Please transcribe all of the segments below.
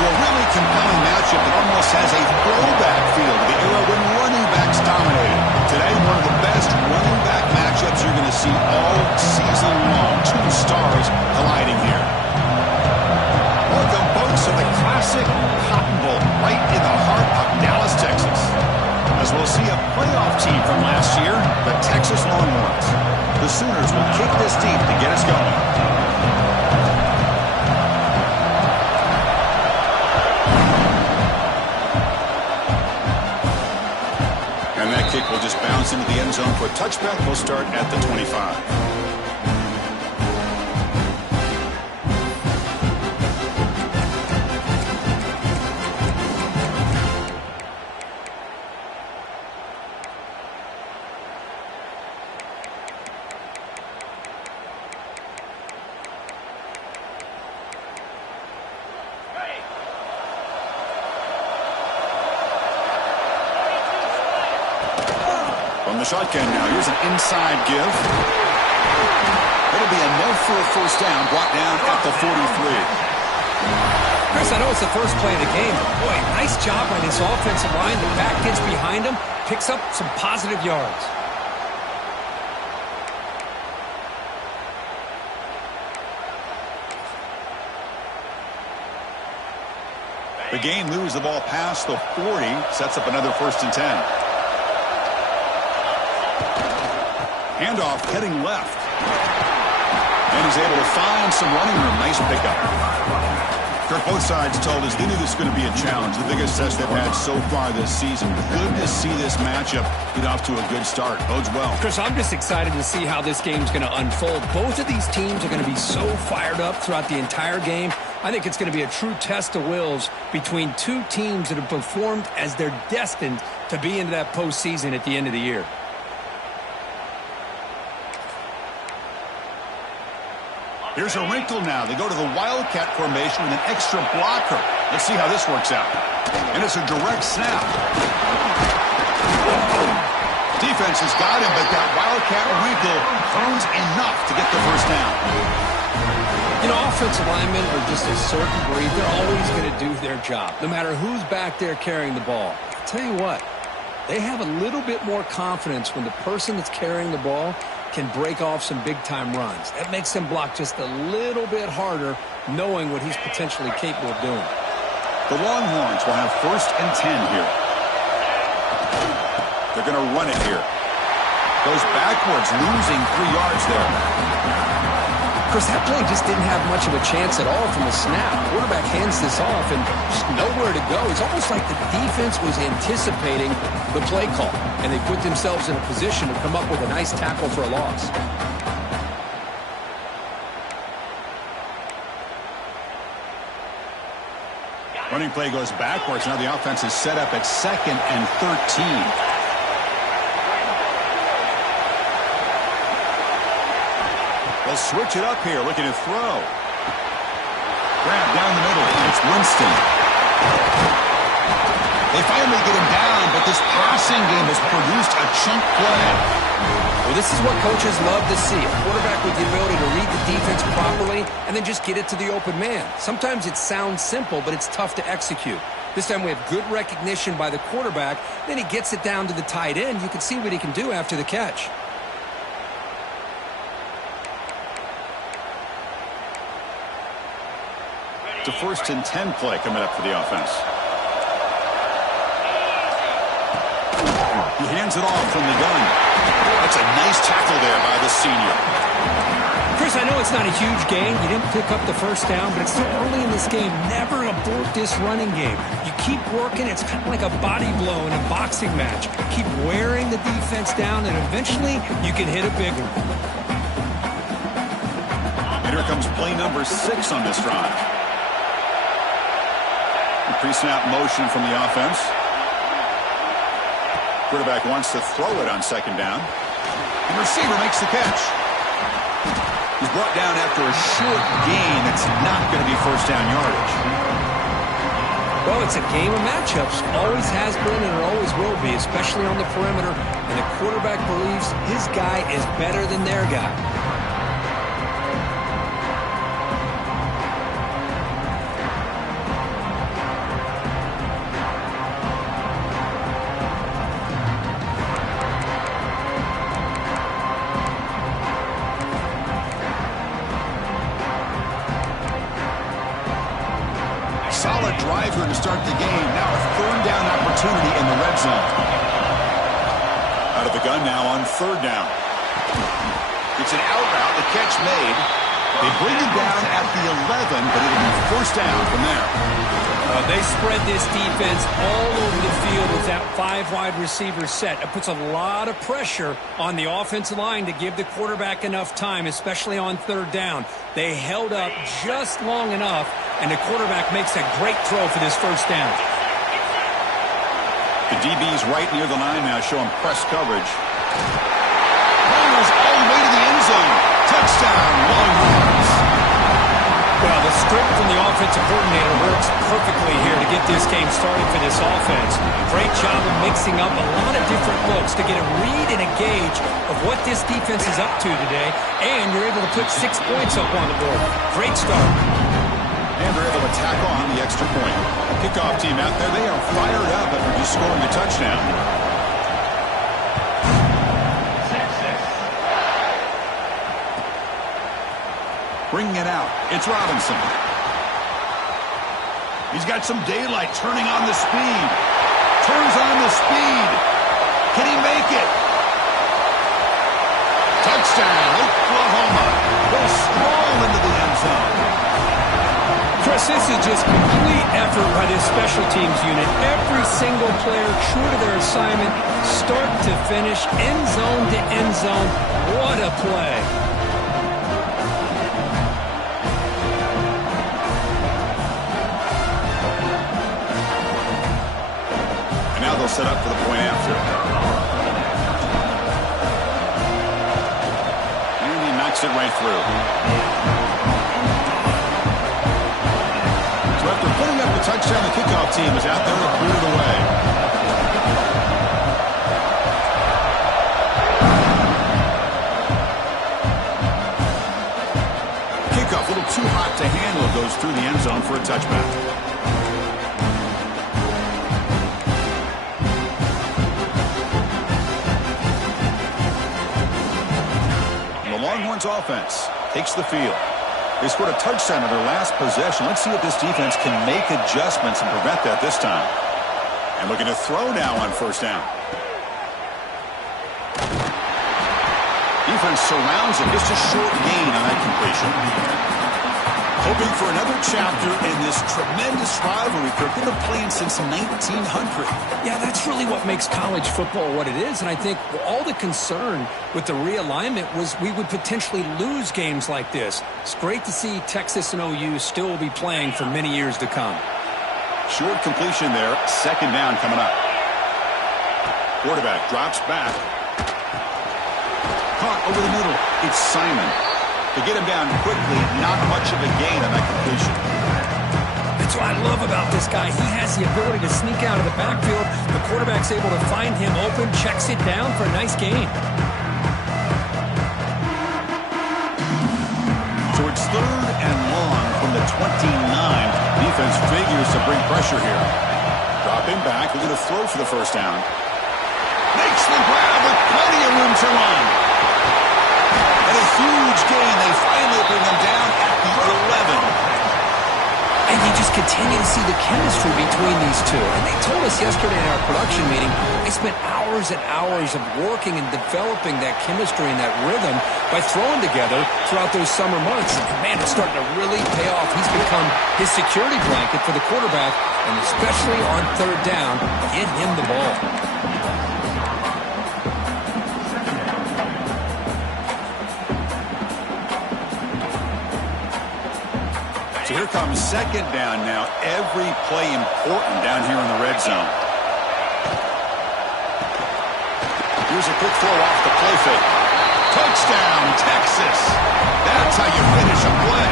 into a really compelling matchup that almost has a throwback feel to the era when running backs dominated. Today, one of the best running back matchups you're going to see all season long. Two stars colliding here. Welcome, folks, to the classic Cotton Bowl right in the heart of Dallas, Texas. As we'll see a playoff team from last year, the Texas Longhorns. The Sooners will kick this deep to get us going. And that kick will just bounce into the end zone for a touchback. We'll start at the 25. From the shotgun now, here's an inside give. It'll be enough for a first down, brought down at the 43. Chris, I know it's the first play of the game, but boy, nice job by this offensive line. The back gets behind him, picks up some positive yards. The game moves the ball past the 40, sets up another 1st and 10. Handoff heading left. And he's able to find some running room. Nice pickup. Kirk, both sides told us they knew this was going to be a challenge. The biggest test they've had so far this season. Good to see this matchup get off to a good start. Bodes well. Chris, I'm just excited to see how this game's going to unfold. Both of these teams are going to be so fired up throughout the entire game. I think it's going to be a true test of wills between two teams that have performed as they're destined to be into that postseason at the end of the year. Here's a wrinkle now. They go to the Wildcat formation with an extra blocker. Let's see how this works out. And it's a direct snap. Defense has got him, but that Wildcat wrinkle earns enough to get the first down. You know, offensive linemen are just a certain breed. They're always going to do their job, no matter who's back there carrying the ball. I'll tell you what, they have a little bit more confidence when the person that's carrying the ball can break off some big-time runs. That makes them block just a little bit harder, knowing what he's potentially capable of doing. The Longhorns will have 1st and 10 here. They're going to run it here. Goes backwards, losing 3 yards there. Chris, that play just didn't have much of a chance at all from the snap. Quarterback hands this off and just nowhere to go. It's almost like the defense was anticipating the play call, and they put themselves in a position to come up with a nice tackle for a loss. Running play goes backwards. Now the offense is set up at 2nd and 13. They'll switch it up here, looking to throw. Grab down the middle. It's Winston. They finally get him down, but this passing game has produced a chunk play. Well, this is what coaches love to see. A quarterback with the ability to read the defense properly and then just get it to the open man. Sometimes it sounds simple, but it's tough to execute. This time we have good recognition by the quarterback. Then he gets it down to the tight end. You can see what he can do after the catch. It's a 1st and 10 play coming up for the offense. He hands it off from the gun. That's a nice tackle there by the senior. Chris, I know it's not a huge gain. You didn't pick up the first down, but it's still early in this game. Never abort this running game. You keep working. It's kind of like a body blow in a boxing match. Keep wearing the defense down, and eventually you can hit a big one. And here comes play number 6 on this drive. Pre-snap motion from the offense. Quarterback wants to throw it on 2nd down. The receiver makes the catch. He's brought down after a short gain. It's not going to be 1st down yardage. Well, it's a game of matchups. Always has been and it always will be, especially on the perimeter. And the quarterback believes his guy is better than their guy. solid drive here to start the game. Now a third down opportunity in the red zone. Out of the gun now on third down. It's an out route. The catch made. They bring him down at the 11, but it'll be first down from there. They spread this defense all over the field with that 5 wide receiver set. It puts a lot of pressure on the offensive line to give the quarterback enough time, especially on third down. They held up just long enough, and the quarterback makes a great throw for this first down. The DB's right near the line now, showing press coverage. Runners all the way to the end zone. Touchdown, Longhorns. Well, the script from the offensive coordinator works perfectly here to get this game started for this offense. Great job of mixing up a lot of different looks to get a read and a gauge of what this defense is up to today, and you're able to put 6 points up on the board. Great start. And they're able to tack on the extra point. Kickoff team out there, they are fired up after just scoring a touchdown. Bringing it out, it's Robinson. He's got some daylight, turning on the speed. Turns on the speed. Can he make it? Touchdown, Oklahoma. Goes strong into the end zone. Chris, this is just complete effort by this special teams unit. Every single player true to their assignment, start to finish, end zone to end zone. What a play. And now they'll set up for the point after. And he knocks it right through. After putting up the touchdown, the kickoff team is out there to clear it away. Kickoff, a little too hot to handle, goes through the end zone for a touchback. And the Longhorns offense takes the field. They scored a touchdown in their last possession. Let's see if this defense can make adjustments and prevent that this time. And looking to throw now on first down. Defense surrounds him. Just a short gain on that completion. Hoping for another chapter in this tremendous rivalry. They've been playing since 1900. Yeah, that's really what makes college football what it is. And I think all the concern with the realignment was we would potentially lose games like this. It's great to see Texas and OU still be playing for many years to come. Short completion there. Second down coming up. Quarterback drops back. Caught over the middle. It's Simon. To get him down quickly, not much of a gain on that completion. That's what I love about this guy. He has the ability to sneak out of the backfield. The quarterback's able to find him open, checks it down for a nice gain. So it's third and long from the 29. Defense figures to bring pressure here. Dropping back, looking to throw for the first down. Makes the grab with plenty of room to run. And a huge gain. They finally bring them down at the 11. And you just continue to see the chemistry between these two. And they told us yesterday in our production meeting, they spent hours and hours of working and developing that chemistry and that rhythm by throwing together throughout those summer months. And man, it's starting to really pay off. He's become his security blanket for the quarterback, and especially on third down, get him the ball. So here comes second down now. Every play important down here in the red zone. Here's a quick throw off the play fake. Touchdown, Texas. That's how you finish a play.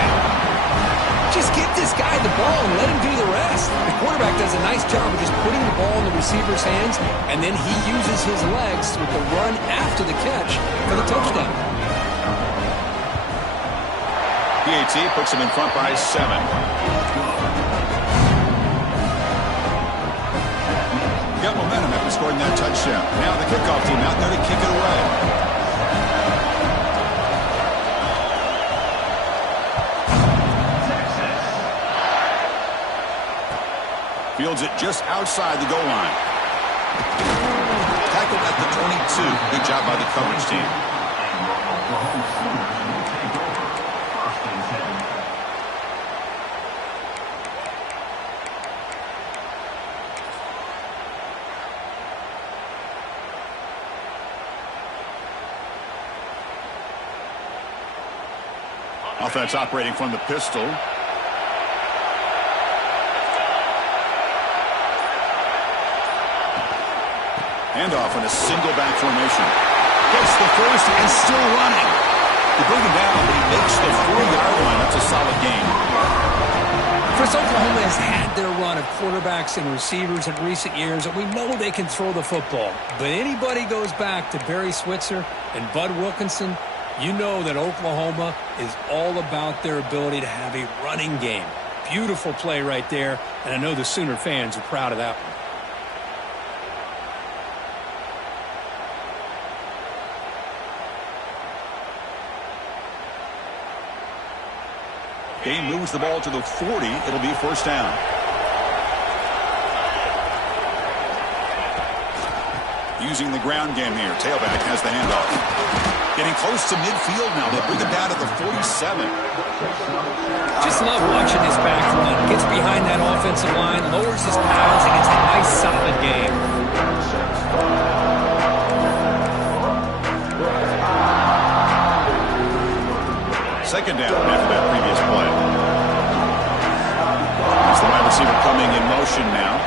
Just give this guy the ball and let him do the rest. The quarterback does a nice job of just putting the ball in the receiver's hands, and then he uses his legs with the run after the catch for the touchdown. PAT puts him in front by 7. Got momentum after scoring that touchdown. Now the kickoff team out there to kick it away. Fields it just outside the goal line. Tackled at the 22. Good job by the coverage team. Offense operating from the pistol. Handoff in a single back formation. Gets the first and still running. They bring him down, but he makes the 4-yard line. That's a solid gain. Chris, Oklahoma has had their run of quarterbacks and receivers in recent years, and we know they can throw the football. But anybody goes back to Barry Switzer and Bud Wilkinson, you know that Oklahoma is all about their ability to have a running game. Beautiful play right there, and I know the Sooner fans are proud of that one. Game moves the ball to the 40. It'll be first down. Using the ground game here. Tailback has the handoff. Getting close to midfield now. They'll bring it down to the 47. Just love watching this back run. Gets behind that offensive line, lowers his pads, and gets a nice solid game. Second down after that previous play. It's the wide receiver coming in motion now.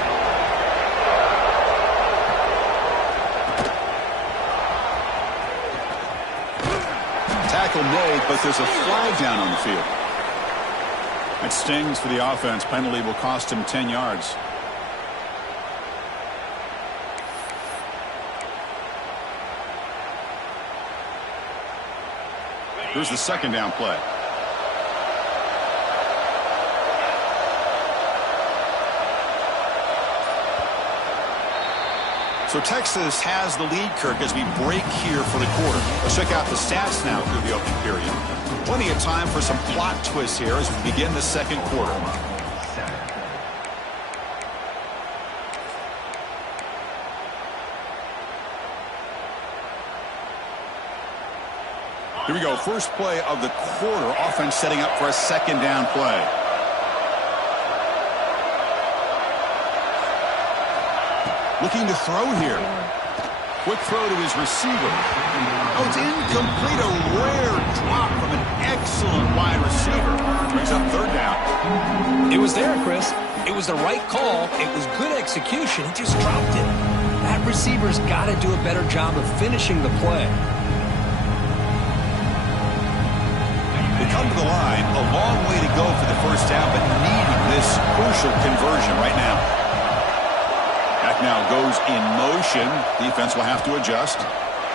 Tackle made, but there's a flag down on the field. That stings for the offense. Penalty will cost him 10 yards. Here's the second down play. So Texas has the lead, Kirk, as we break here for the quarter. Let's check out the stats now through the opening period. Plenty of time for some plot twists here as we begin the second quarter. Here we go. First play of the quarter. Offense setting up for a second down play. Looking to throw here. Quick throw to his receiver. Oh, it's incomplete. A rare drop from an excellent wide receiver. Brings up third down. It was there, Chris. It was the right call. It was good execution. He just dropped it. That receiver's got to do a better job of finishing the play. They come to the line. A long way to go for the first down, but needing this crucial conversion right now. Back now goes in motion. Defense will have to adjust.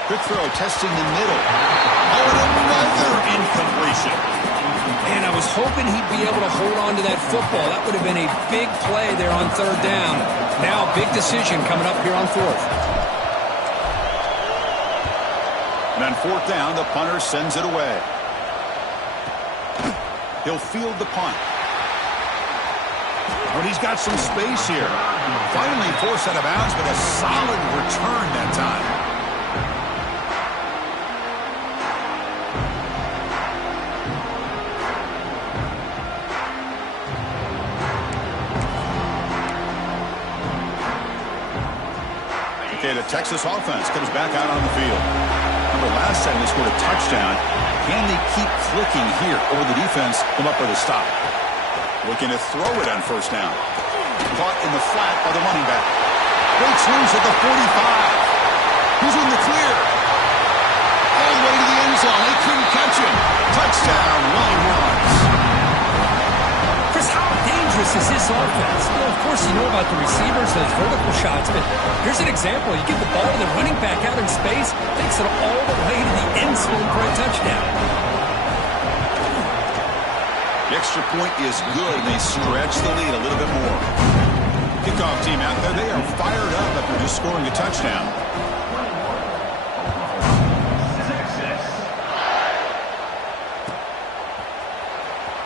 Quick throw, testing the middle. Oh, and another incompletion. Man, I was hoping he'd be able to hold on to that football. That would have been a big play there on third down. Now a big decision coming up here on fourth. And on fourth down, the punter sends it away. He'll field the punt. But he's got some space here. Finally forced out of bounds, but a solid return that time. Okay, the Texas offense comes back out on the field. Remember last time they scored a touchdown. Can they keep clicking here, or will the defense come up with a stop? Looking to throw it on first down. Caught in the flat by the running back. Breaks loose at the 45. Who's in the clear? All the way to the end zone. They couldn't catch him. Touchdown, Willie Ross. Chris, how dangerous is this offense? You know, of course, you know about the receivers, those vertical shots, but here's an example. You give the ball to the running back out in space, takes it all the way to the end zone for a touchdown. The extra point is good, and they stretch the lead a little bit more. Kickoff team out there, they are fired up after just scoring a touchdown.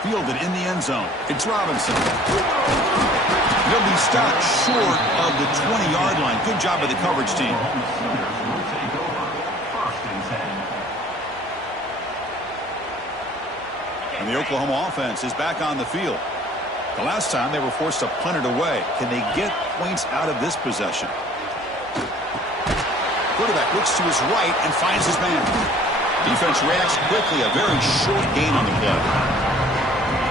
Fielded in the end zone. It's Robinson. He'll be stopped short of the 20-yard line. Good job by the coverage team. And the Oklahoma offense is back on the field. The last time they were forced to punt it away. Can they get points out of this possession? Quarterback looks to his right and finds his man. Defense reacts quickly. A very short gain on the play.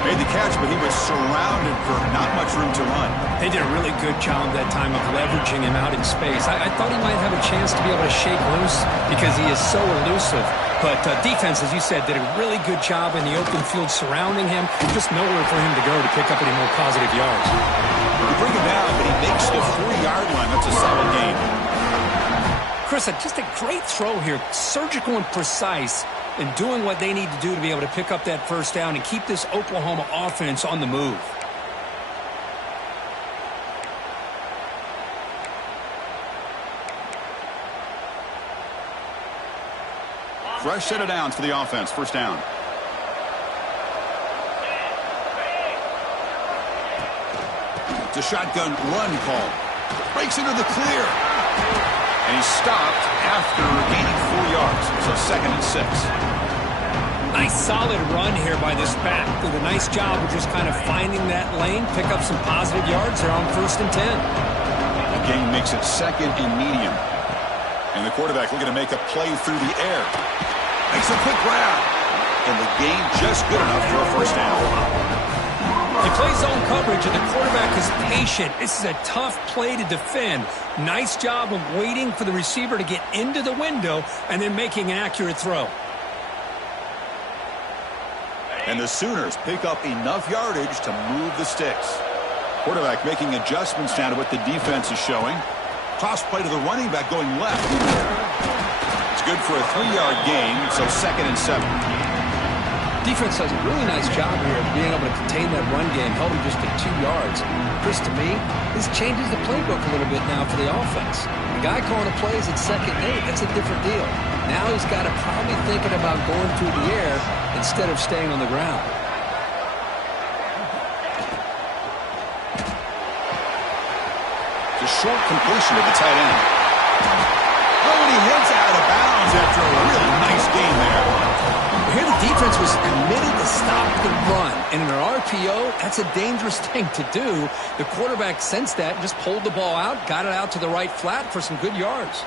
Made the catch, but he was surrounded for not much room to run. They did a really good job that time of leveraging him out in space. I thought he might have a chance to be able to shake loose because he is so elusive. But defense, as you said, did a really good job in the open field surrounding him. Just nowhere for him to go to pick up any more positive yards. You bring him down, but he makes the 4-yard line. That's a solid gain. Chris, just a great throw here. Surgical and precise in doing what they need to do to be able to pick up that first down and keep this Oklahoma offense on the move. Fresh set of downs for the offense. First down. It's a shotgun run call. Breaks into the clear. And he's stopped after gaining 4 yards. So 2nd and 6. Nice solid run here by this back. Did a nice job of just kind of finding that lane, pick up some positive yards there on 1st and 10. The game makes it 2nd and medium. And the quarterback looking to make a play through the air. Makes a quick grab. And the game just good enough for a first down. He plays zone coverage, and the quarterback is patient. This is a tough play to defend. Nice job of waiting for the receiver to get into the window and then making an accurate throw. And the Sooners pick up enough yardage to move the sticks. Quarterback making adjustments down to what the defense is showing. Toss play to the running back going left. It's good for a 3-yard gain, so 2nd and 7. Defense does a really nice job here of being able to contain that run game, held him just at 2 yards. Chris, to me, this changes the playbook a little bit now for the offense. The guy calling the plays at 2nd and 8, that's a different deal. Now he's got to probably thinking about going through the air instead of staying on the ground. It's a short completion to the tight end. Oh, and he heads out of bounds after a really nice game there. Here the defense was committed to stop the run. And in an RPO, that's a dangerous thing to do. The quarterback sensed that and just pulled the ball out, got it out to the right flat for some good yards.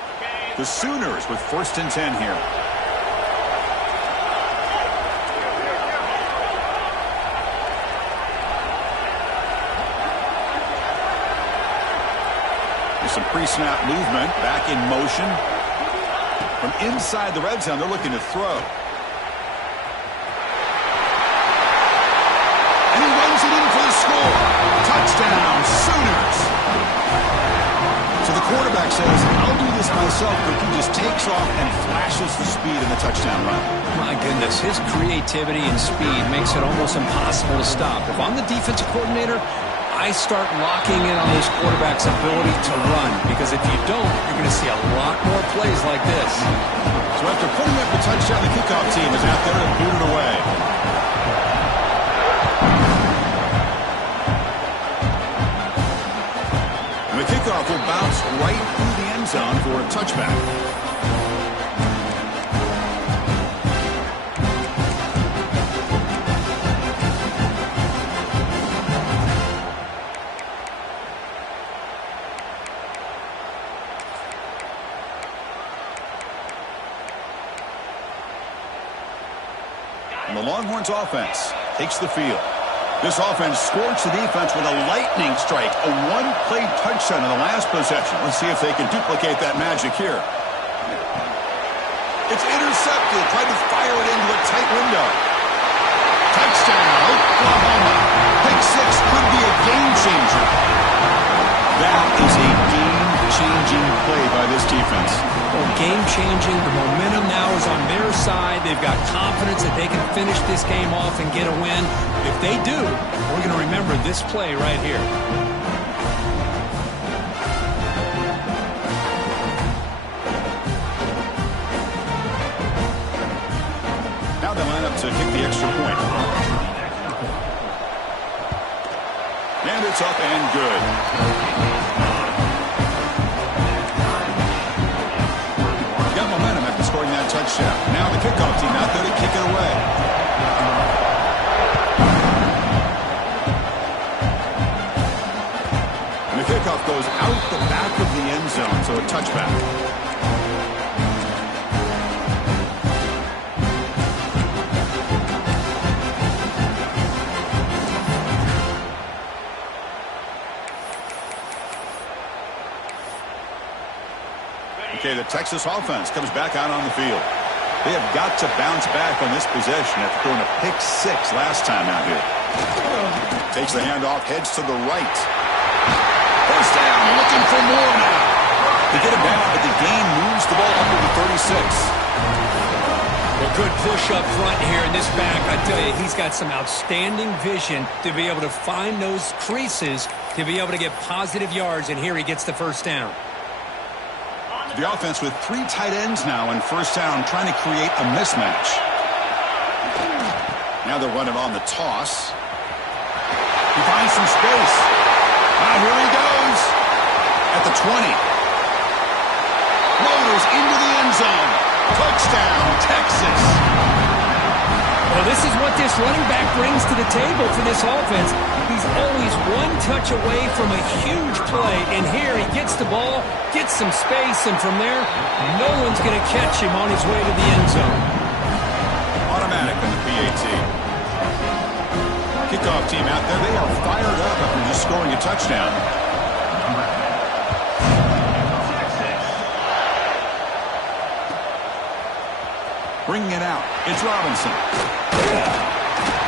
The Sooners with 1st and 10 here. There's some pre-snap movement, back in motion. From inside the red zone, they're looking to throw. And he runs it in for the score. Touchdown, Sooners. So the quarterback says, I'll do this myself, but he just takes off and flashes the speed in the touchdown run. My goodness, his creativity and speed makes it almost impossible to stop. If I'm the defensive coordinator, I start locking in on this quarterback's ability to run, because if you don't, you're going to see a lot more plays like this. So after putting up the touchdown, the kickoff team is out there to boot it away. And the kickoff will bounce right through the end zone for a touchback. And the Longhorns offense takes the field. This offense scorched the defense with a lightning strike, a one-play touchdown in the last possession. Let's see if they can duplicate that magic here. It's intercepted, tried to fire it into a tight window. Touchdown, Oklahoma. Pick 6 could be a game changer. That is a game-changing play by this defense. Well, game-changing. The momentum now is on their side. They've got confidence that they can finish this game off and get a win. If they do, we're going to remember this play right here. Now they line up to kick the extra point. And it's up and good. The kickoff goes out the back of the end zone, so a touchback. Okay, the Texas offense comes back out on the field. They have got to bounce back on this possession after throwing a pick 6 last time out here. Takes the handoff, heads to the right. First down, looking for more now. They get him down, but the gain moves the ball under the 36. Well, good push up front here in this back. I tell you, he's got some outstanding vision to be able to find those creases, to be able to get positive yards, and here he gets the first down. The offense with 3 tight ends now in first down, trying to create a mismatch. Now they're running on the toss. He finds some space. Now here he goes. At the 20. Floaters into the end zone. Touchdown, Texas. Well, this is what this running back brings to the table for this offense. He's always one touch away from a huge play, and here he gets the ball, gets some space, and from there, no one's going to catch him on his way to the end zone. Automatic on the PAT. Kickoff team out there. They are fired up after just scoring a touchdown. Bringing it out. It's Robinson.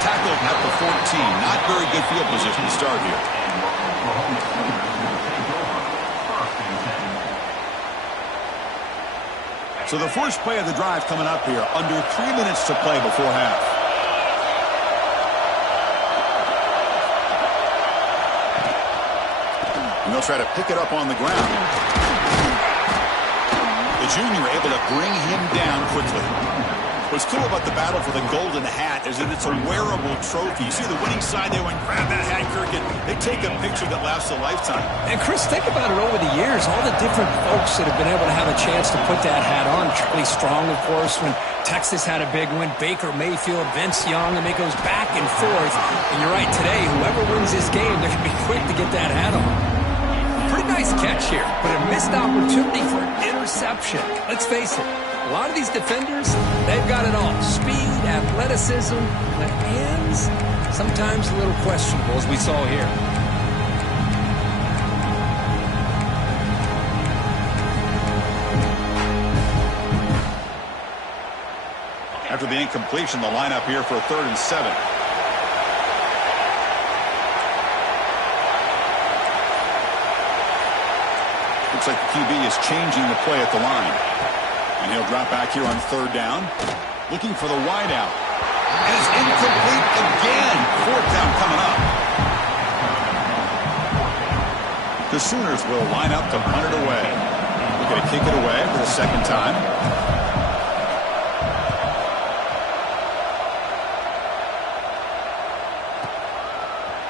Tackled at the 14. Not very good field position to start here. So the first play of the drive coming up here. Under 3 minutes to play before half. And they'll try to pick it up on the ground. The junior able to bring him down quickly. What's cool about the battle for the golden hat is that it's a wearable trophy. You see the winning side, they went grab that hat, Kirk, and they take a picture that lasts a lifetime. And Chris, think about it over the years, all the different folks that have been able to have a chance to put that hat on. Charlie Strong, of course, when Texas had a big win, Baker Mayfield, Vince Young, and it goes back and forth. And you're right, today, whoever wins this game, they're going to be quick to get that hat on. Pretty nice catch here, but a missed opportunity for an interception. Let's face it, a lot of these defenders, they've got it all. Speed, athleticism, but hands, sometimes a little questionable, as we saw here. After the incompletion, the lineup here for a 3rd and 7. Looks like the QB is changing the play at the line. And he'll drop back here on 3rd down. Looking for the wide out. And it's incomplete again. 4th down coming up. The Sooners will line up to punt it away. They're going to kick it away for the 2nd time.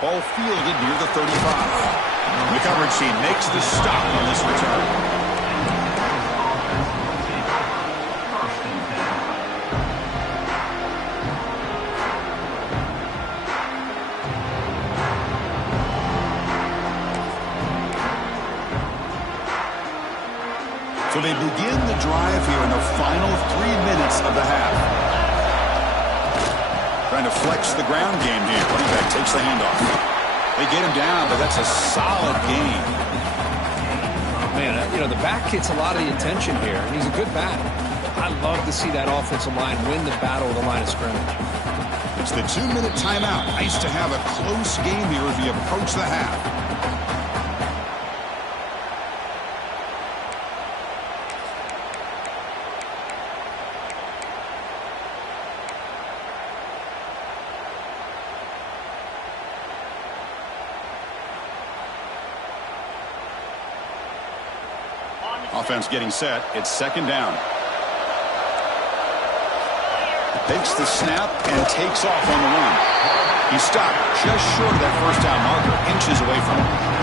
Ball fielded near the 35. The coverage team makes the stop on this return. So they begin the drive here in the final 3 minutes of the half. Trying to flex the ground game here. Running back takes the handoff. They get him down, but that's a solid gain. Man, you know, the back gets a lot of the attention here, and he's a good back. I love to see that offensive line win the battle of the line of scrimmage. It's the 2-minute timeout. Nice to have a close game here as we approach the half. Offense getting set. It's 2nd down. Takes the snap and takes off on the run. He stopped just short of that 1st down marker, inches away from it.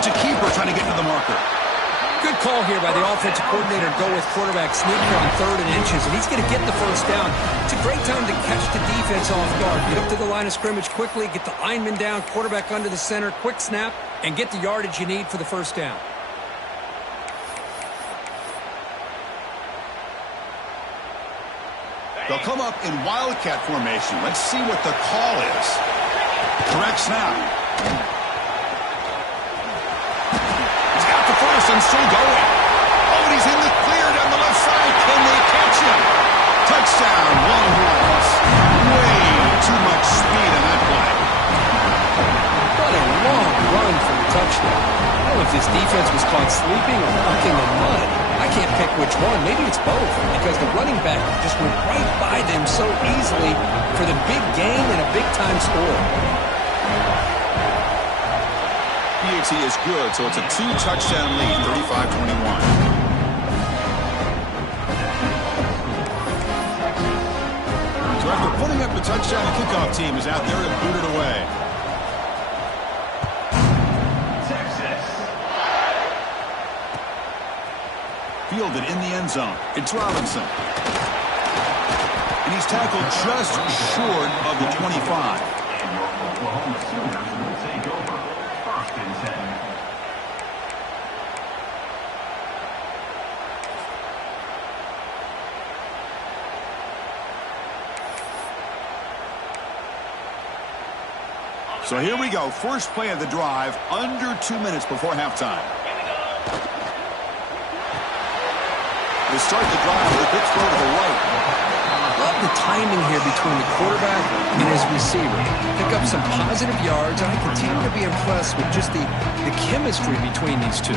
It's a keeper trying to get to the marker. Good call here by the offensive coordinator to go with quarterback sneaker on 3rd and inches, and he's going to get the first down. It's a great time to catch the defense off guard. Get up to the line of scrimmage quickly, get the lineman down, quarterback under the center, quick snap, and get the yardage you need for the first down. They'll come up in wildcat formation. Let's see what the call is. Correct snap. And still going. Oh, and he's in the clear down the left side. Can they catch him? Touchdown, Longhorns. Way too much speed on that play. What a long run for the touchdown. I don't know if this defense was caught sleeping or walking in mud. I can't pick which one. Maybe it's both, because the running back just went right by them so easily for the big gain and a big-time score. PAT is good, so it's a 2-touchdown lead, 35-21. So after putting up the touchdown, the kickoff team is out there to boot it away. Texas. Fielded in the end zone. It's Robinson. And he's tackled just short of the 25. Oklahoma Sooners will take over. So here we go. First play of the drive, under 2 minutes before halftime. They start the drive with a big throw to the right. Love the timing here between the quarterback and his receiver. Pick up some positive yards, and I continue to be impressed with just the chemistry between these two.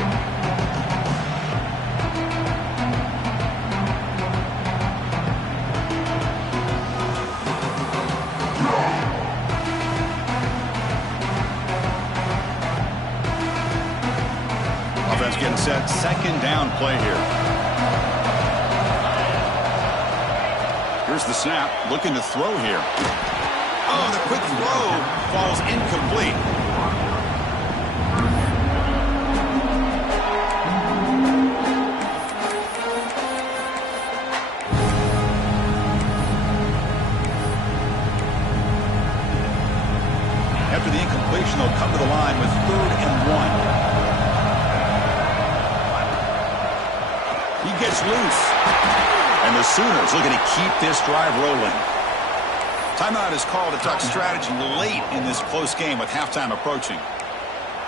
Offense getting set. Second down play here. Here's the snap. Looking to throw here. Oh, the quick throw falls incomplete. After the incompletion, they'll come to the line with 3rd and 1. He gets loose. And the Sooners looking to keep this drive rolling. Timeout is called to talk strategy late in this close game with halftime approaching.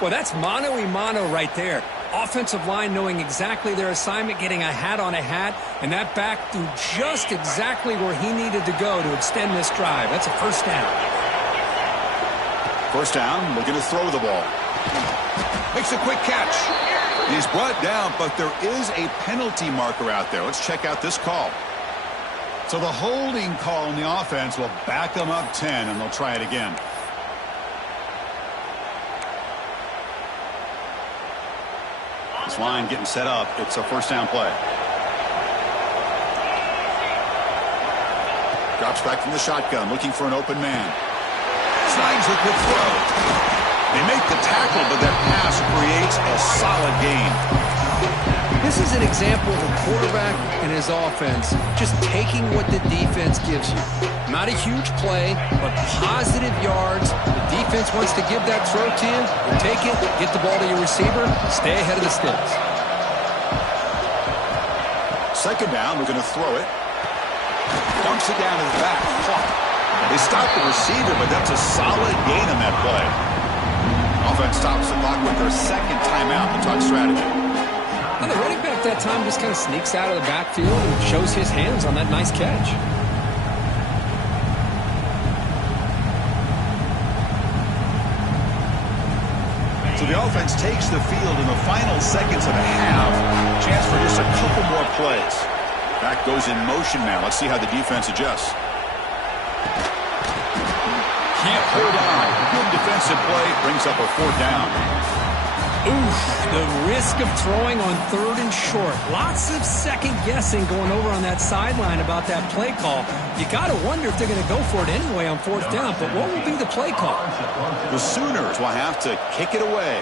Well, that's mano-a-mano right there. Offensive line knowing exactly their assignment, getting a hat on a hat, and that back threw just exactly where he needed to go to extend this drive. That's a first down. First down, looking to throw the ball. Makes a quick catch. He's brought down, but there is a penalty marker out there. Let's check out this call. So the holding call on the offense will back them up 10, and they'll try it again. This line getting set up. It's a first down play. Drops back from the shotgun, looking for an open man. Snags a quick throw. They make the tackle, but that pass creates a solid gain. This is an example of a quarterback and his offense just taking what the defense gives you. Not a huge play, but positive yards. The defense wants to give that throw to you. You take it, get the ball to your receiver, stay ahead of the sticks. Second down, we're going to throw it. Dumps it down to the back. They stop the receiver, but that's a solid gain on that play. Offense stops the clock with their second timeout to talk strategy. Now the running back that time just kind of sneaks out of the backfield and shows his hands on that nice catch. So the offense takes the field in the final seconds of the half. Chance for just a couple more plays. Back goes in motion now. Let's see how the defense adjusts. Can't hold on. Good defensive play. Brings up a 4th down. Oof, the risk of throwing on 3rd and short. Lots of second guessing going over on that sideline about that play call. You got to wonder if they're going to go for it anyway on 4th down, but what will be the play call? The Sooners will have to kick it away.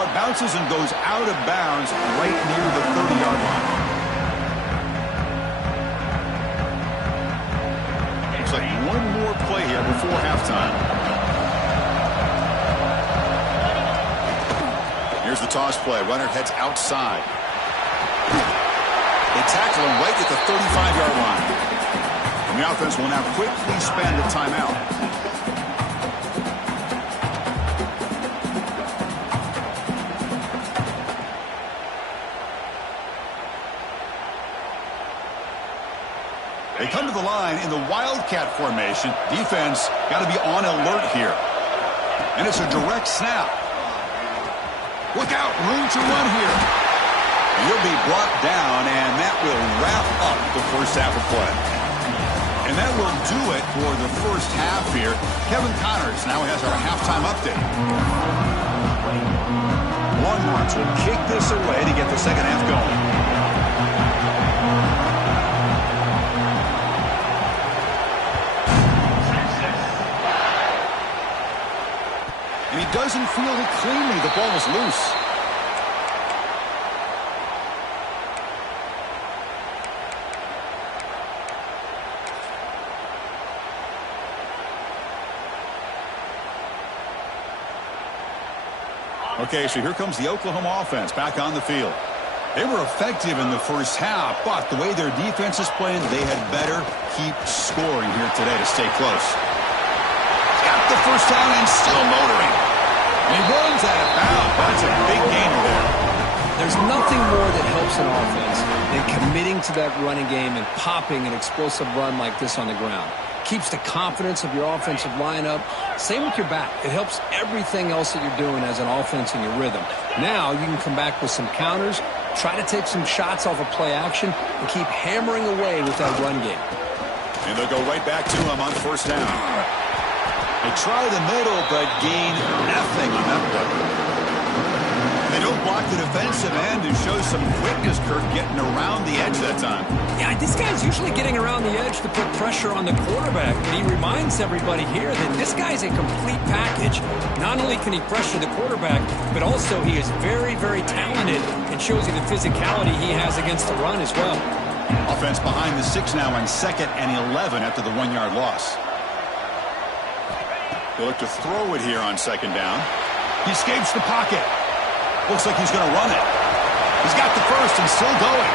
Puck bounces and goes out of bounds right near the 30-yard line. Looks like one more play here before halftime. Here's the toss play. Runner heads outside. They tackle him right at the 35-yard line. And the offense will now quickly spend a timeout. They come to the line in the Wildcat formation. Defense got to be on alert here. And it's a direct snap. Look out, room to run here. He'll be brought down, and that will wrap up the first half of play. And that will do it for the first half here. Kevin Connors now has our halftime update. Longhorns will kick this away to get the second half going. And he doesn't field it cleanly. The ball is loose. Okay, so here comes the Oklahoma offense back on the field. They were effective in the first half, but the way their defense is playing, they had better keep scoring here today to stay close. Got the first down and still motoring. And he runs out of bounds. That's a big gainer there. There's nothing more that helps an offense than committing to that running game and popping an explosive run like this on the ground. Keeps the confidence of your offensive lineup. Same with your back. It helps everything else that you're doing as an offense in your rhythm. Now you can come back with some counters, try to take some shots off of play action, and keep hammering away with that run game. And they'll go right back to him on first down. They try the middle, but gain nothing on that play. They don't block the defensive end and show some quickness, Kirk, getting around the edge that time. Yeah, this guy's usually getting around the edge to put pressure on the quarterback, but he reminds everybody here that this guy's a complete package. Not only can he pressure the quarterback, but also he is very, very talented and shows you the physicality he has against the run as well. Offense behind the 6 now on 2nd and 11 after the 1-yard loss. They look to throw it here on 2nd down. He escapes the pocket. Looks like he's going to run it. He's got the first and still going.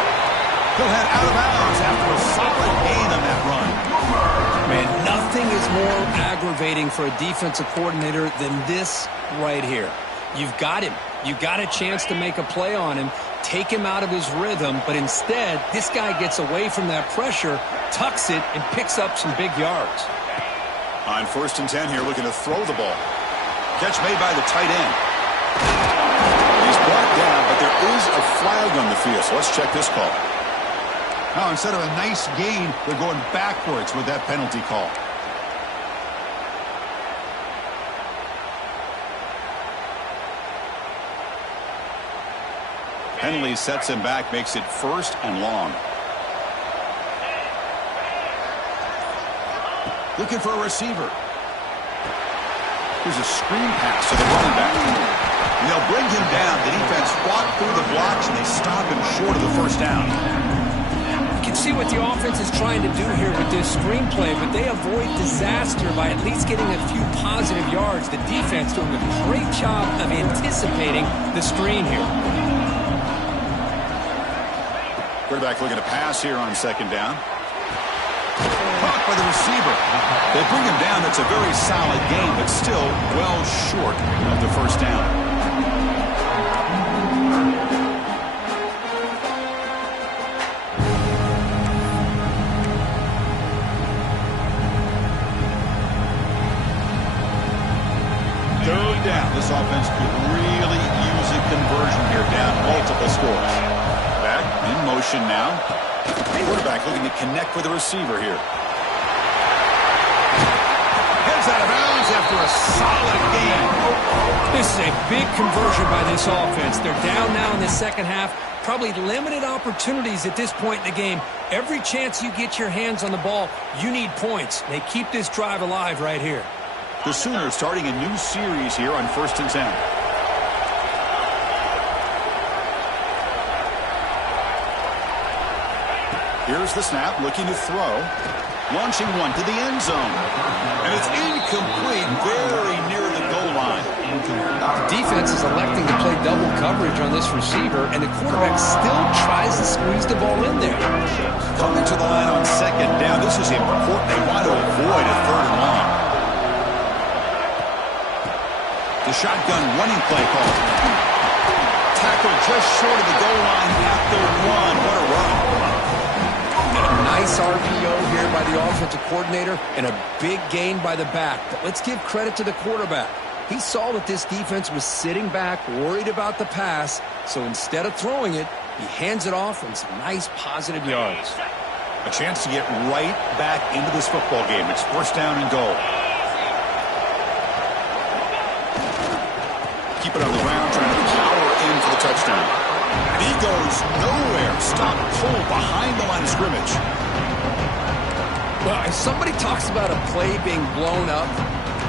He'll head out of bounds after a solid gain on that run. Man, nothing is more aggravating for a defensive coordinator than this right here. You've got him. You got a chance to make a play on him, take him out of his rhythm, but instead, this guy gets away from that pressure, tucks it, and picks up some big yards. On 1st and 10 here, looking to throw the ball. Catch made by the tight end. He's brought down, but there is a flag on the field, so let's check this call. Now, instead of a nice gain, they're going backwards with that penalty call. Penalty sets him back, makes it 1st and long. Looking for a receiver. Here's a screen pass to the running back. And they'll bring him down. The defense fought through the blocks, and they stop him short of the first down. You can see what the offense is trying to do here with this screenplay, but they avoid disaster by at least getting a few positive yards. The defense doing a great job of anticipating the screen here. Quarterback looking to pass here on 2nd down. Caught by the receiver. They bring him down. That's a very solid gain, but still well short of the first down. Third down. This offense could really use a conversion here, down multiple scores. Back in motion now. Quarterback looking to connect with the receiver here. Heads out of bounds after a solid gain. This is a big conversion by this offense. They're down now in the second half. Probably limited opportunities at this point in the game. Every chance you get your hands on the ball, you need points. They keep this drive alive right here. The Sooners starting a new series here on 1st and 10. Here's the snap, looking to throw. Launching one to the end zone. And it's incomplete, very near the goal line. The defense is electing to play double coverage on this receiver, and the quarterback still tries to squeeze the ball in there. Coming to the line on second down. This is important. They want to avoid a third and long. The shotgun running play call. Tackle just short of the goal line at the one. What a run. Nice RPO here by the offensive coordinator and a big gain by the back. But let's give credit to the quarterback. He saw that this defense was sitting back, worried about the pass, so instead of throwing it, he hands it off and some nice positive yards. A chance to get right back into this football game. It's first down and goal. Keep it on the ground, trying to power in for the touchdown. And he goes nowhere. Stop, pull behind the line of scrimmage. Well, if somebody talks about a play being blown up,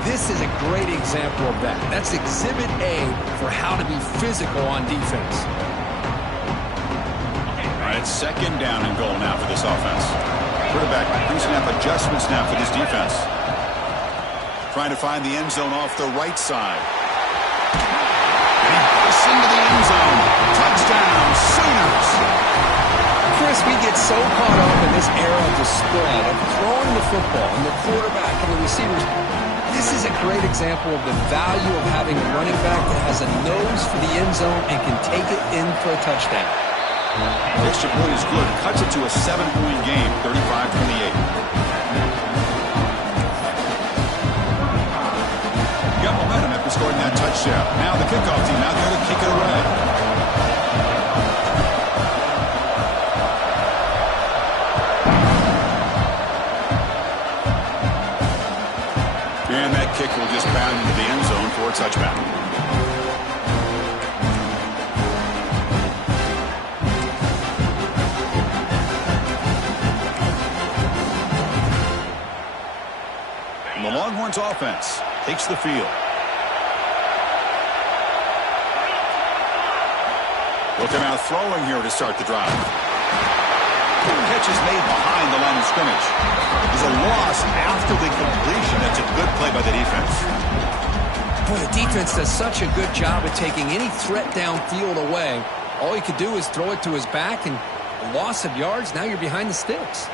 this is a great example of that. That's Exhibit A for how to be physical on defense. All right, second down and goal now for this offense. Quarterback pre-snap adjustments now for this defense. Trying to find the end zone off the right side. And he busts into the end zone. Touchdown, Sooners. Chris, we get so caught up in this era of the spread, of throwing the football and the quarterback and the receivers. This is a great example of the value of having a running back that has a nose for the end zone and can take it in for a touchdown. The extra point is good. Cuts it to a 7-point game, 35-28. Got momentum after scoring that touchdown. Now the kickoff team out there to kick it away. And that kick will just bound into the end zone for a touchback. And the Longhorns offense takes the field. Looking out throwing here to start the drive. Catch is made behind the line of scrimmage. There's a loss after the completion. That's a good play by the defense. Boy, the defense does such a good job at taking any threat downfield away. All you could do is throw it to his back, and a loss of yards, now you're behind the sticks.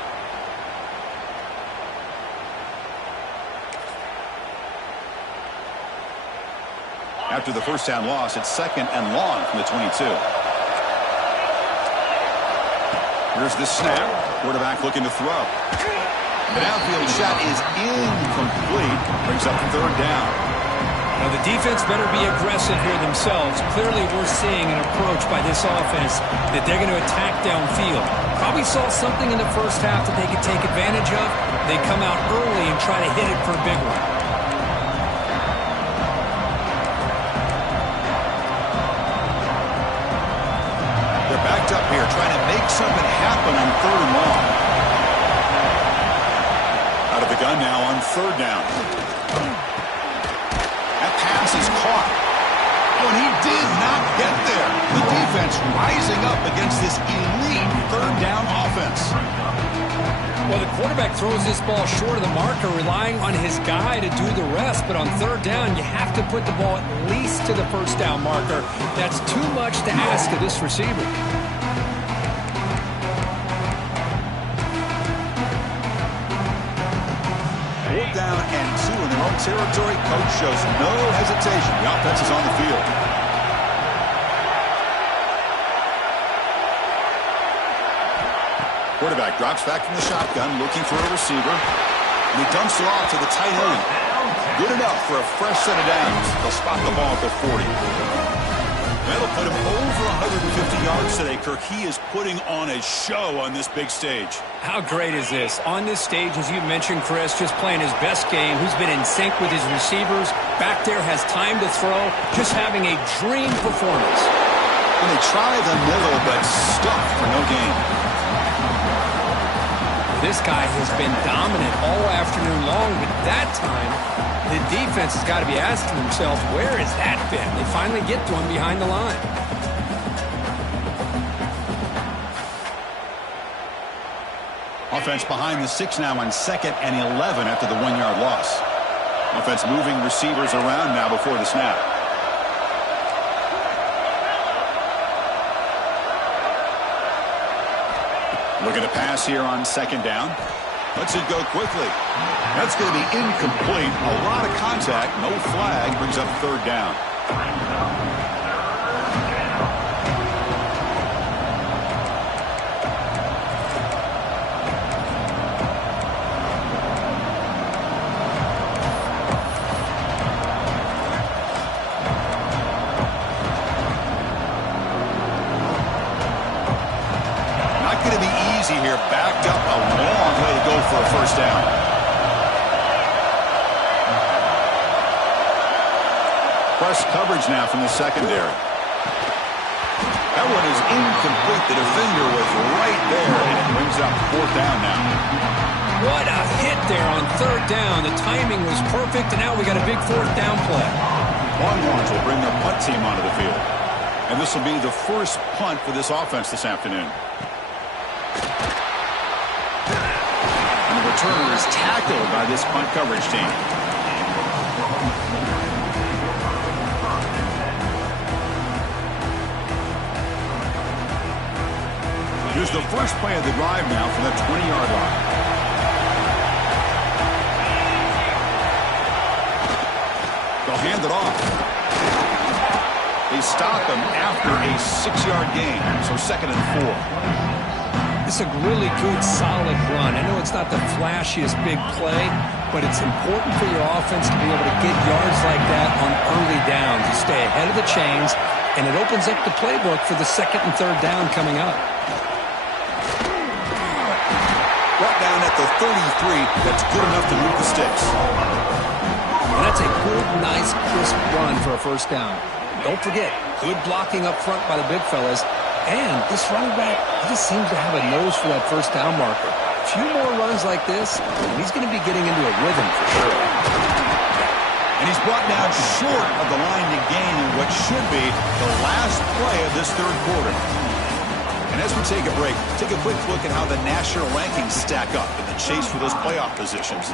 After the first down loss, it's second and long from the 22. Here's the snap. Quarterback looking to throw. The downfield shot is incomplete. Brings up third down. Now the defense better be aggressive here themselves. Clearly we're seeing an approach by this offense that they're going to attack downfield. Probably saw something in the first half that they could take advantage of. They come out early and try to hit it for a big one. They're backed up here trying to make something happen on third and long. Out of the gun now on third down. That pass is caught. Oh, and he did not get there. The defense rising up against this elite third down offense. Well, the quarterback throws this ball short of the marker, relying on his guy to do the rest. But on third down, you have to put the ball at least to the first down marker. That's too much to ask of this receiver. Down and two in their own territory. Coach shows no hesitation. The offense is on the field. Quarterback drops back from the shotgun, looking for a receiver. And he dumps it off to the tight end. Good enough for a fresh set of downs. They'll spot the ball at the 40. That'll put him over 150 yards today, Kirk. He is putting on a show on this big stage. How great is this? On this stage, as you mentioned, Chris, just playing his best game. He's been in sync with his receivers. Back there, has time to throw. Just having a dream performance. And they try the middle, but stuck for no gain. This guy has been dominant all afternoon long, but that time, the defense has got to be asking themselves, where has that been? They finally get to him behind the line. offense behind the 6 now on 2nd and 11 after the 1-yard loss. Offense moving receivers around now before the snap. Look at the pass here on 2nd down. Lets it go quickly. That's going to be incomplete. A lot of contact. No flag. Brings up 3rd down. Here, backed up a long way to go for a 1st down. Press coverage now from the secondary. That one is incomplete. The defender was right there, and it brings up 4th down now. What a hit there on 3rd down. The timing was perfect, and now we got a big 4th down play. Longhorns will bring their punt team onto the field. And this will be the first punt for this offense this afternoon. Returner is tackled by this punt coverage team. Here's the first play of the drive now from the 20-yard line. They'll hand it off. They stop him after a 6-yard gain, so 2nd and 4. It's a really good, solid run. I know it's not the flashiest big play, but it's important for your offense to be able to get yards like that on early downs. You stay ahead of the chains, and it opens up the playbook for the 2nd and 3rd down coming up. Brought down at the 33. That's good enough to move the sticks. And that's a good, nice, crisp run for a 1st down. Don't forget, good blocking up front by the big fellas. And this running back, he just seems to have a nose for that 1st down marker. A few more runs like this, and he's going to be getting into a rhythm for sure. And he's brought down short of the line to gain in what should be the last play of this 3rd quarter. And as we take a break, take a quick look at how the national rankings stack up in the chase for those playoff positions.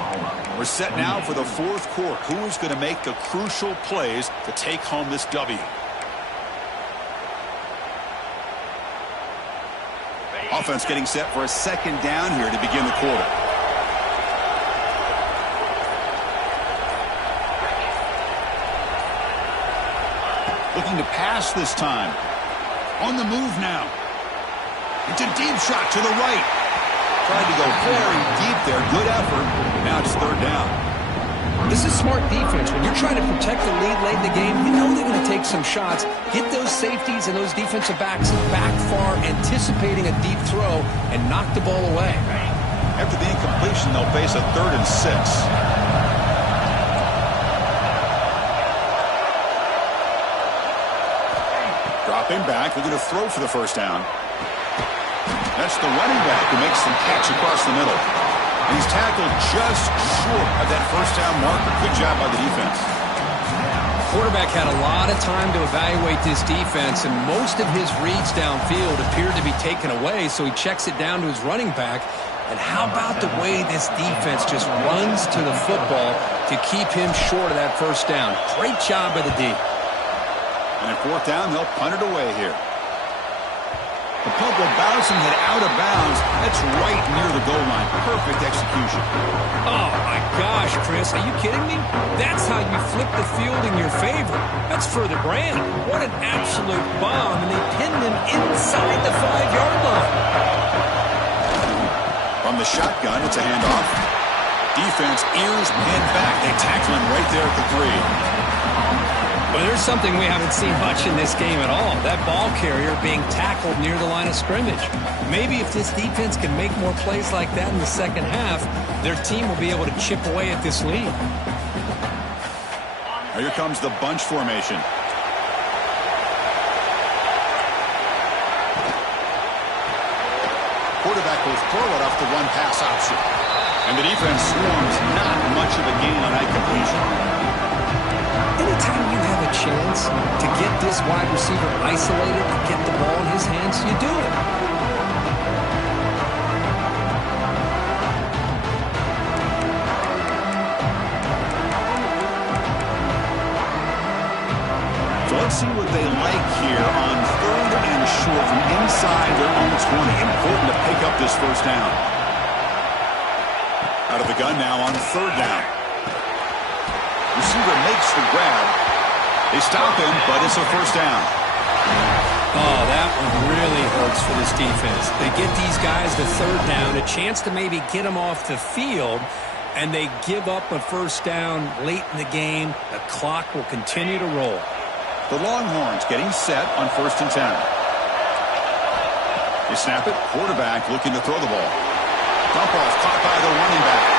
We're set now for the 4th quarter. Who is going to make the crucial plays to take home this W? Offense getting set for a 2nd down here to begin the quarter. Looking to pass this time. On the move now. It's a deep shot to the right. Tried to go very deep there. Good effort. Now it's 3rd down. This is smart defense. When you're trying to protect the lead late in the game, you know they're going to take some shots. Get those safeties and those defensive backs back far, anticipating a deep throw, and knock the ball away. After the incompletion, they'll face a 3rd and 6. Dropping back. They're going to throw for the 1st down. That's the running back who makes the catch across the middle. And he's tackled just short of that 1st down marker. Good job by the defense. Quarterback had a lot of time to evaluate this defense, and most of his reads downfield appeared to be taken away, so he checks it down to his running back. And how about the way this defense just runs to the football to keep him short of that 1st down? Great job by the D. And at 4th down, they'll punt it away here. The punt will bounce and head out of bounds. That's right near the goal line. Perfect execution. Oh, my gosh, Chris. Are you kidding me? That's how you flip the field in your favor. That's for the brand. What an absolute bomb. And they pinned him inside the 5-yard line. From the shotgun, it's a handoff. Defense ears pinned back. They tackle him right there at the 3. Well, there's something we haven't seen much in this game at all. That ball carrier being tackled near the line of scrimmage. Maybe if this defense can make more plays like that in the 2nd half, their team will be able to chip away at this lead. Here comes the bunch formation. Quarterback will throw it off the run-pass option. And the defense swarms not much of a gain on that completion. Anytime you have a chance to get this wide receiver isolated and get the ball in his hands, you do it. see what they like here on 3rd and short from inside their own 20. Important to pick up this first down. Out of the gun now on 3rd down. Receiver makes the grab. They stop him, but it's a first down. Oh, that one really hurts for this defense. They get these guys to 3rd down, a chance to maybe get them off the field, and they give up a first down late in the game. The clock will continue to roll. The Longhorns getting set on 1st and 10. They snap it. Quarterback looking to throw the ball. Dump off caught by the running back.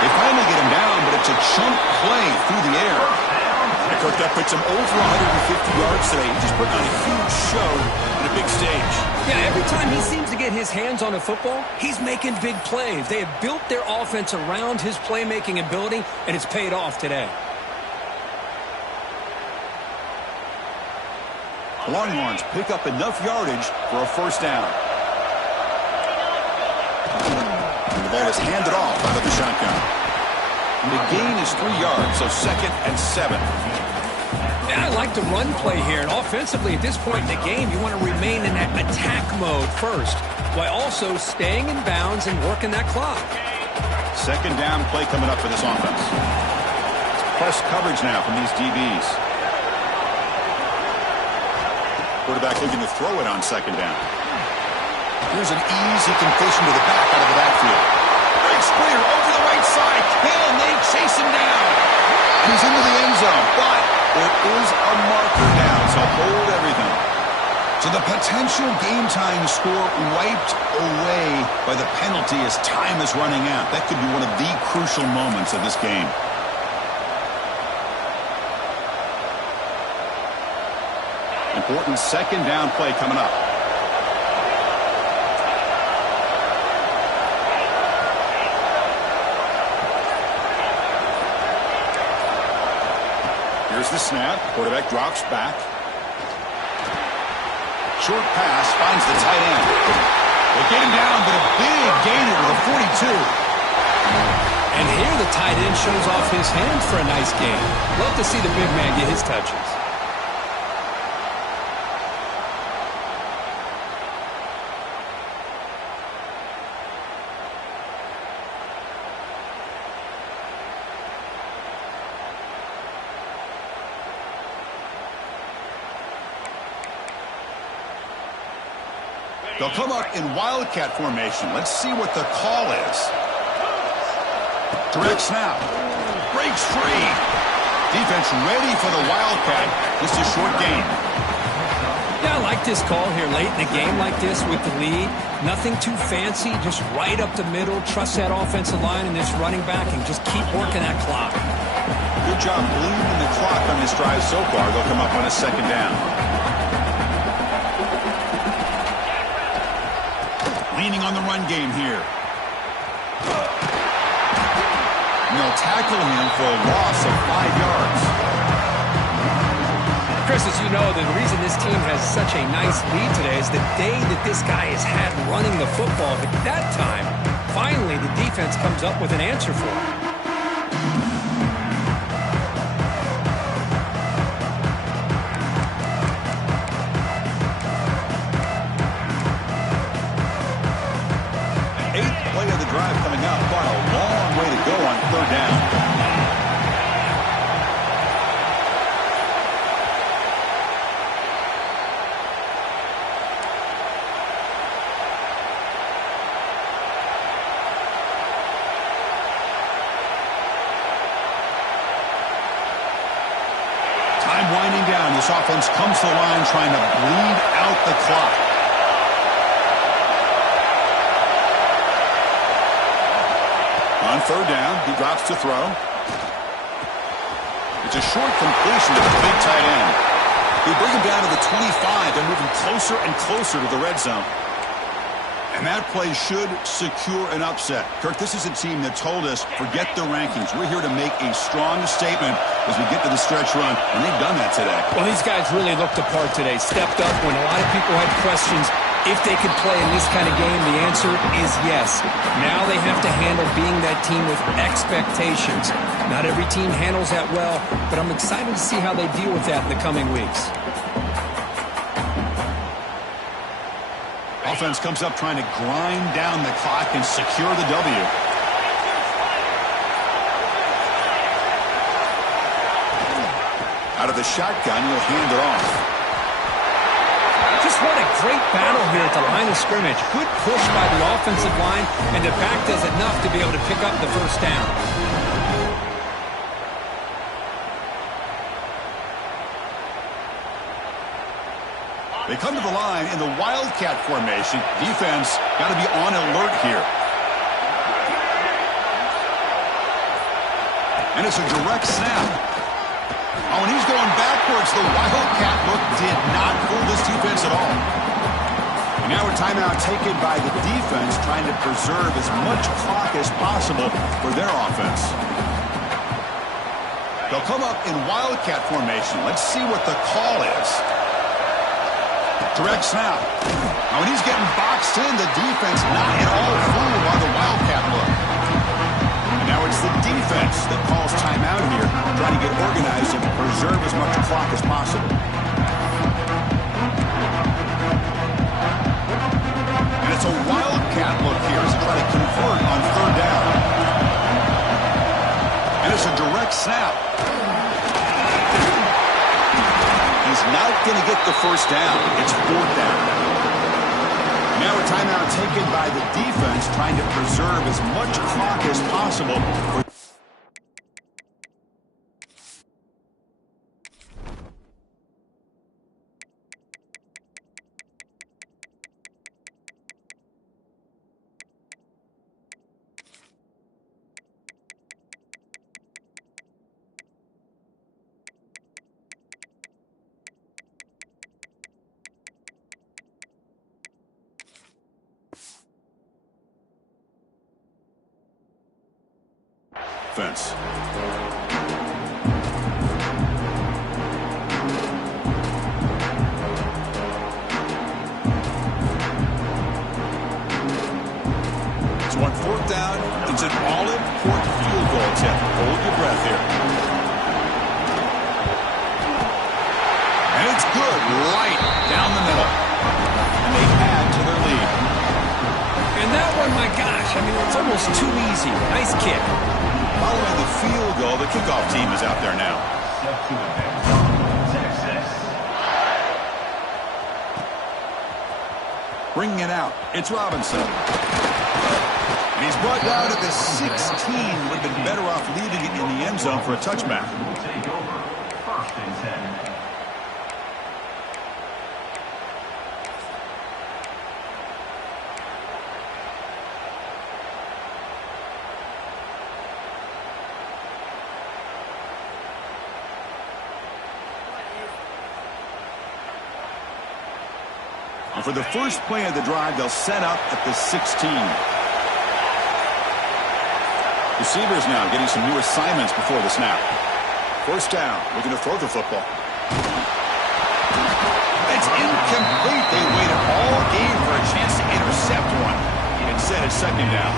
They finally get him down, but it's a chunk play through the air. And Kirk, that puts him over 150 yards today. He's just putting on a huge show on a big stage. Yeah, every time he seems to get his hands on a football, he's making big plays. They have built their offense around his playmaking ability, and it's paid off today. The Longhorns pick up enough yardage for a first down. And the ball is handed off out of the shotgun. And the gain is 3 yards, so 2nd and 7. Yeah, I like the run play here. And offensively, at this point in the game, you want to remain in that attack mode first, while also staying in bounds and working that clock. 2nd down play coming up for this offense. Press coverage now from these DBs. Quarterback looking to throw it on 2nd down. Here's an easy completion to the back out of the backfield. Breaks clear over the right side. Can they chase him down? He's into the end zone, but there is a marker now, so hold everything. So the potential game-time score wiped away by the penalty as time is running out. That could be one of the crucial moments of this game. Important 2nd down play coming up. Here's the snap. Quarterback drops back. Short pass finds the tight end. They get him down, but a big gainer to the 42. And here the tight end shows off his hands for a nice gain. Love to see the big man get his touches. They'll come up in Wildcat formation. Let's see what the call is. Direct snap. Breaks free. Defense ready for the Wildcat. Just a short gain. Yeah, I like this call here late in the game like this with the lead. Nothing too fancy, just right up the middle. Trust that offensive line and this running back and just keep working that clock. Good job bleeding the clock on this drive so far. They'll come up on a 2nd down. Leaning on the run game here. And they'll tackle him for a loss of 5 yards. Chris, as you know, the reason this team has such a nice lead today is the day that this guy has had running the football. But that time, finally, the defense comes up with an answer for him. Drive coming up, but a long way to go on 3rd down. Time winding down. This offense comes to the line trying to bleed out the clock. On 3rd down, he drops to throw. It's a short completion to the big tight end. They bring him down to the 25. They're moving closer and closer to the red zone. And that play should secure an upset. Kirk, this is a team that told us, forget the rankings. We're here to make a strong statement as we get to the stretch run, and they've done that today. Well, these guys really looked the part today, stepped up when a lot of people had questions. If they could play in this kind of game, the answer is yes. Now they have to handle being that team with expectations. Not every team handles that well, but I'm excited to see how they deal with that in the coming weeks. Offense comes up trying to grind down the clock and secure the W. Out of the shotgun, he'll hand it off. Just what a great battle here at the line of scrimmage. Good push by the offensive line, and the back does enough to be able to pick up the first down. They come to the line in the Wildcat formation. Defense got to be on alert here. And it's a direct snap. Oh, and he's going backwards. The Wildcat look did not fool this defense at all. And now a timeout taken by the defense, trying to preserve as much clock as possible for their offense. They'll come up in Wildcat formation. Let's see what the call is. Direct snap. Oh, and he's getting boxed in. The defense not at all fooled by the Wildcat look. And now it's the defense that calls timeout here, trying to get organized and preserve as much clock as possible. And it's a Wildcat look here as they try to convert on third down. And it's a direct snap. He's not going to get the first down. It's fourth down. Now a timeout taken by the defense, trying to preserve as much clock as possible. Fence. It's one fourth down. It's an all-important field goal attempt. Hold your breath here. And it's good. Right down the middle. And they add to their lead. And that one, my gosh, I mean, it's almost too easy. Nice kick. Following the field goal, the kickoff team is out there now. Bringing it out, it's Robinson. And he's brought down at the 16. Would have been better off leaving it in the end zone for a touchback. Take over. First and 10. And for the first play of the drive, they'll set up at the 16. Receivers now getting some new assignments before the snap. First down, looking to throw the football. It's incomplete. They waited all game for a chance to intercept one. Instead, it's second down.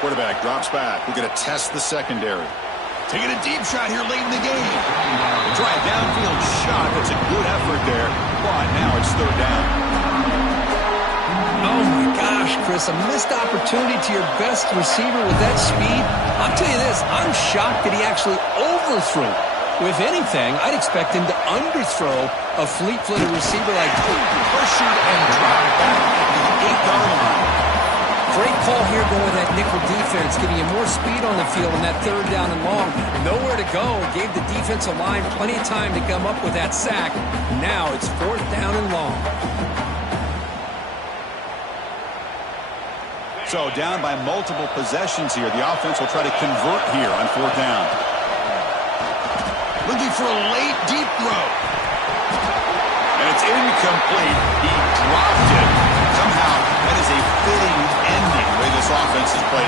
Quarterback drops back. We're going to test the secondary. Taking a deep shot here late in the game. They try a downfield shot. That's a good effort there. But now it's third down. Oh, my gosh, Chris. A missed opportunity to your best receiver with that speed. I'll tell you this. I'm shocked that he actually overthrew. If anything, I'd expect him to underthrow a fleet-footed receiver like Pressured and dropped back at the 8-yard line. Great call here going with that nickel defense, giving you more speed on the field on that third down and long. Nowhere to go. Gave the defensive line plenty of time to come up with that sack. Now it's fourth down and long. So down by multiple possessions here. The offense will try to convert here on fourth down. Looking for a late deep throw. And it's incomplete. He dropped it. Somehow that is a fitting ending the way this offense is played.